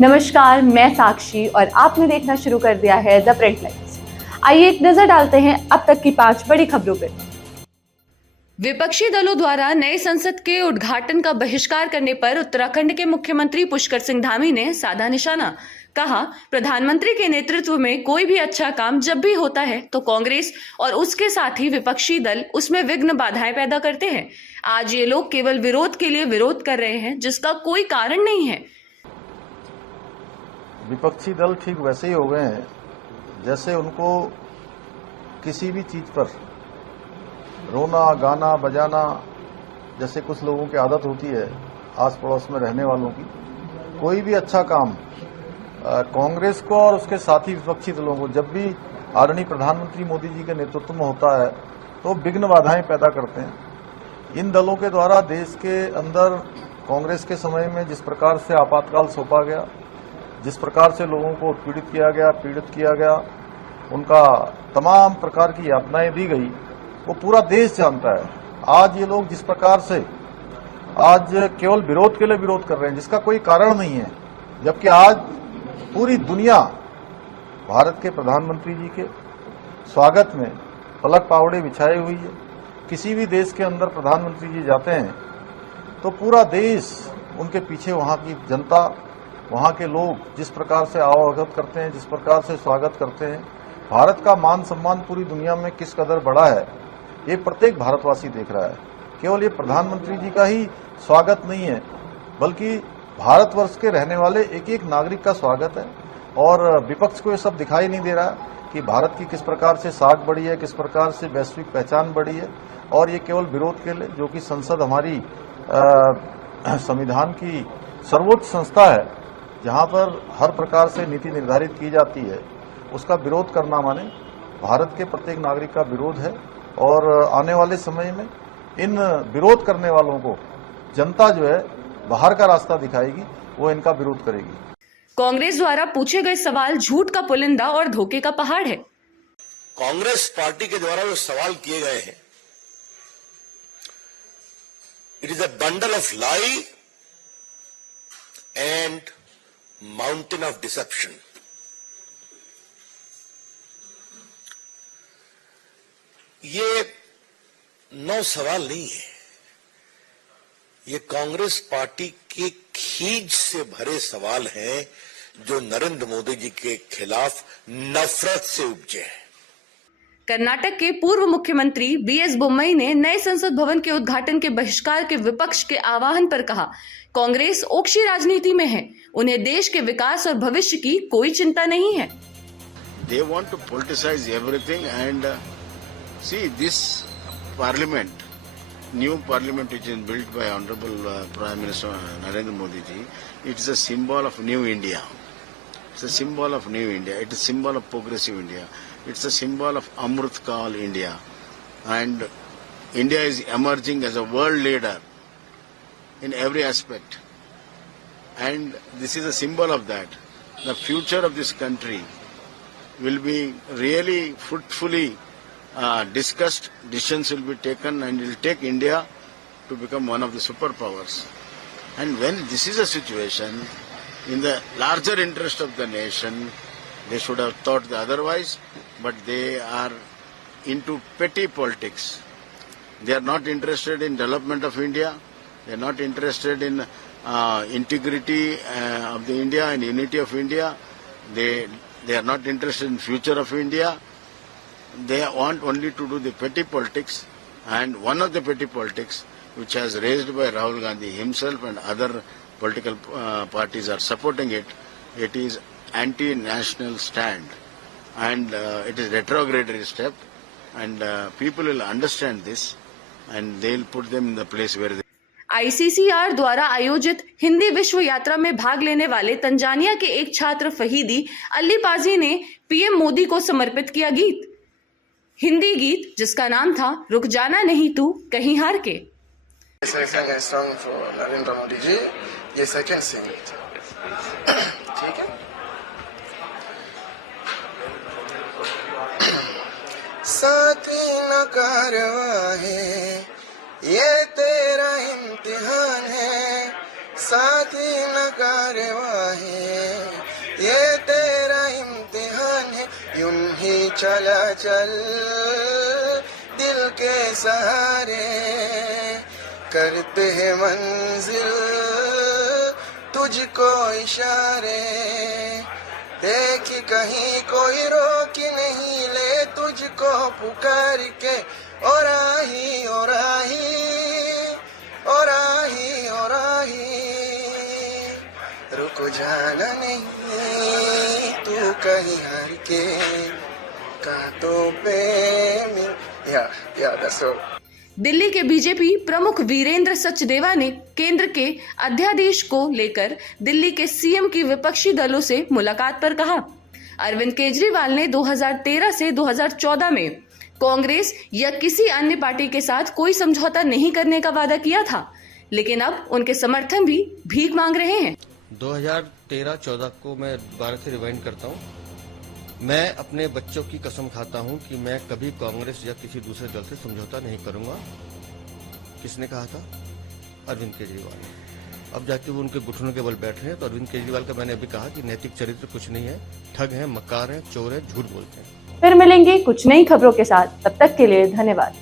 नमस्कार, मैं साक्षी और आपने देखना शुरू कर दिया है द प्रिंट लाइन्स। आइए एक नजर डालते हैं अब तक की 5 बड़ी खबरों पर। विपक्षी दलों द्वारा नए संसद के उद्घाटन का बहिष्कार करने पर उत्तराखंड के मुख्यमंत्री पुष्कर सिंह धामी ने साधा निशाना। कहा, प्रधानमंत्री के नेतृत्व में कोई भी अच्छा काम जब भी होता है तो कांग्रेस और उसके साथ ही विपक्षी दल उसमें विघ्न बाधाएं पैदा करते हैं। आज ये लोग केवल विरोध के लिए विरोध कर रहे हैं जिसका कोई कारण नहीं है। विपक्षी दल ठीक वैसे ही हो गए हैं जैसे उनको किसी भी चीज पर रोना गाना बजाना जैसे कुछ लोगों की आदत होती है आस पड़ोस में रहने वालों की। कोई भी अच्छा काम कांग्रेस को और उसके साथी विपक्षी दलों को जब भी आदरणीय प्रधानमंत्री मोदी जी के नेतृत्व में होता है तो विघ्न बाधाएं पैदा करते हैं। इन दलों के द्वारा देश के अंदर कांग्रेस के समय में जिस प्रकार से आपातकाल सौंपा गया, जिस प्रकार से लोगों को उत्पीड़ित किया गया, पीड़ित किया गया, उनका तमाम प्रकार की यातनाएं दी गई, वो पूरा देश जानता है। आज ये लोग जिस प्रकार से आज केवल विरोध के लिए विरोध कर रहे हैं जिसका कोई कारण नहीं है, जबकि आज पूरी दुनिया भारत के प्रधानमंत्री जी के स्वागत में पलक पावड़े बिछाई हुई है। किसी भी देश के अंदर प्रधानमंत्री जी जाते हैं तो पूरा देश उनके पीछे, वहां की जनता, वहां के लोग जिस प्रकार से आवभगत करते हैं, जिस प्रकार से स्वागत करते हैं। भारत का मान सम्मान पूरी दुनिया में किस कदर बढ़ा है ये प्रत्येक भारतवासी देख रहा है। केवल ये प्रधानमंत्री जी का ही स्वागत नहीं है बल्कि भारतवर्ष के रहने वाले एक एक नागरिक का स्वागत है। और विपक्ष को ये सब दिखाई नहीं दे रहा कि भारत की किस प्रकार से साख बढ़ी है, किस प्रकार से वैश्विक पहचान बढ़ी है। और ये केवल विरोध के लिए, जो कि संसद हमारी संविधान की सर्वोच्च संस्था है जहां पर हर प्रकार से नीति निर्धारित की जाती है, उसका विरोध करना माने भारत के प्रत्येक नागरिक का विरोध है। और आने वाले समय में इन विरोध करने वालों को जनता जो है बाहर का रास्ता दिखाएगी, वो इनका विरोध करेगी। कांग्रेस द्वारा पूछे गए सवाल झूठ का पुलिंदा और धोखे का पहाड़ है। कांग्रेस पार्टी के द्वारा जो सवाल किए गए हैं, it is a bundle of lie and mountain of deception. ये 9 सवाल नहीं है, ये कांग्रेस पार्टी के खींच से भरे सवाल हैं जो नरेंद्र मोदी जी के खिलाफ नफरत से उपजे हैं। कर्नाटक के पूर्व मुख्यमंत्री बीएस बोम्मई ने नए संसद भवन के उद्घाटन के बहिष्कार के विपक्ष के आह्वान पर कहा, कांग्रेस ओक्षी राजनीति में है, उन्हें देश के विकास और भविष्य की कोई चिंता नहीं है। They want to politicize everything and see this parliament, new parliament which is built by Honorable Prime Minister Narendra Modi ji, it is a symbol of new India. It's a symbol of new India. It is a symbol of progressive India. It's a symbol of Amrit Kal India. And India is emerging as a world leader in every aspect. And this is a symbol of that. The future of this country will be really fruitfully discussed, decisions will be taken, and it will take India to become one of the superpowers. And when this is a situation, in the larger interest of the nation, they should have thought the otherwise, but they are into petty politics. They are not interested in development of India. They are not interested in integrity of the India and unity of India. They are not interested in future of India. They want only to do the petty politics, and one of the petty politics which has raised by Rahul Gandhi himself and other political parties are supporting it. It is anti-national stand, and it is retrograde step, and people will understand this and they will put them in the place where they. ICCR द्वारा आयोजित हिंदी विश्व यात्रा में भाग लेने वाले Tanzania के एक छात्र फहीदी अली पाजी ने पीएम मोदी को समर्पित किया गीत, हिंदी गीत जिसका नाम था रुक जाना नहीं तू कहीं हार के। नरेंद्र मोदी जी, ये सेकंड सिंग, ठीक है। साथी न कारवां है, ये तेरा इम्तिहान है, साथी न कारवाही, ये तेरा इम्तिहान है, यूं ही चला चल दिल के सहारे, करते हैं मंजिल तुझको इशारे, देखी कहीं कोई रोक नहीं ले तुझको पुकार के, और आही और आही और आही और आही, रुक जाना नहीं तू कहीं हर के कांटों पे that's all. दिल्ली के बीजेपी प्रमुख वीरेंद्र सचदेवा ने केंद्र के अध्यादेश को लेकर दिल्ली के सीएम की विपक्षी दलों से मुलाकात पर कहा, अरविंद केजरीवाल ने 2013 से 2014 में कांग्रेस या किसी अन्य पार्टी के साथ कोई समझौता नहीं करने का वादा किया था, लेकिन अब उनके समर्थन भी भीख मांग रहे हैं। 2013-14 को मैं दोबारा से रिवाइंड करता हूँ। मैं अपने बच्चों की कसम खाता हूं कि मैं कभी कांग्रेस या किसी दूसरे दल से समझौता नहीं करूंगा। किसने कहा था? अरविंद केजरीवाल। अब जाके वो उनके घुटनों के बल बैठ रहे हैं। तो अरविंद केजरीवाल का मैंने अभी कहा कि नैतिक चरित्र कुछ नहीं है, ठग हैं, मक्कार हैं, चोर हैं, झूठ बोलते हैं। फिर मिलेंगे कुछ नई खबरों के साथ, तब तक के लिए धन्यवाद।